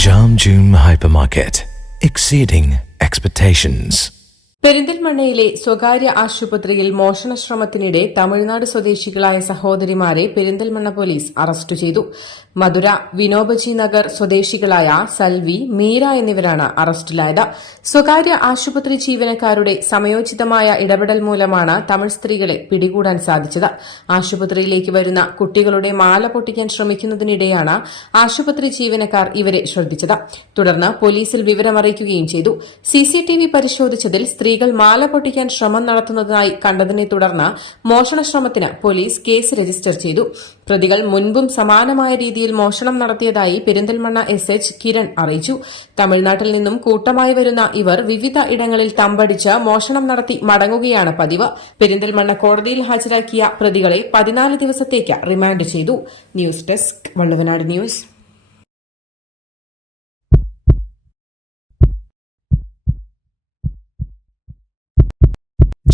Jam Hypermarket, exceeding expectations. പെരിന്തൽമണ്ണയിലെ സ്വകാര്യ ആശുപത്രിയിൽ മോഷണശ്രമത്തിനിടെ തമിഴ്നാട് സ്വദേശികളായ സഹോദരിമാരെ പെരിന്തൽമണ്ണ പോലീസ് അറസ്റ്റ് ചെയ്തു. മധുര വിനോബജി നഗർ സ്വദേശികളായ സൽവി മീര എന്നിവരാണ് അറസ്റ്റിലായത്. സ്വകാര്യ ആശുപത്രി ജീവനക്കാരുടെ സമയോചിതമായ ഇടപെടൽ മൂലമാണ് തമിഴ് സ്ത്രീകളെ പിടികൂടാൻ സാധിച്ചത്. ആശുപത്രിയിലേക്ക് വരുന്ന കുട്ടികളുടെ മാല പൊട്ടിക്കാൻ ശ്രമിക്കുന്നതിനിടെയാണ് ആശുപത്രി ജീവനക്കാർ ഇവരെ ശ്രദ്ധിച്ചത്. തുടർന്ന് പോലീസിൽ വിവരമറിയിക്കുകയും ചെയ്തു. സിസിടിവി പരിശോധിച്ചതിൽ സ്ത്രീകൾ മാല പൊട്ടിക്കാൻ ശ്രമം നടത്തുന്നതായി കണ്ടതിനെ തുടർന്ന് മോഷണ ശ്രമത്തിന് പോലീസ് കേസ് രജിസ്റ്റർ ചെയ്തു. പ്രതികൾ മുൻപും സമാനമായ രീതിയിൽ മോഷണം നടത്തിയതായി പെരിന്തൽമണ്ണ എസ് എച്ച് കിരൺ അറിയിച്ചു. തമിഴ്നാട്ടിൽ നിന്നും കൂട്ടമായി വരുന്ന ഇവർ വിവിധ ഇടങ്ങളിൽ തമ്പടിച്ച് മോഷണം നടത്തി മടങ്ങുകയാണ് പതിവ്. പെരിന്തൽമണ്ണ കോടതിയിൽ ഹാജരാക്കിയ പ്രതികളെ പതിനാല് ദിവസത്തേക്ക് റിമാൻഡ് ചെയ്തു. News desk Valluvanad news.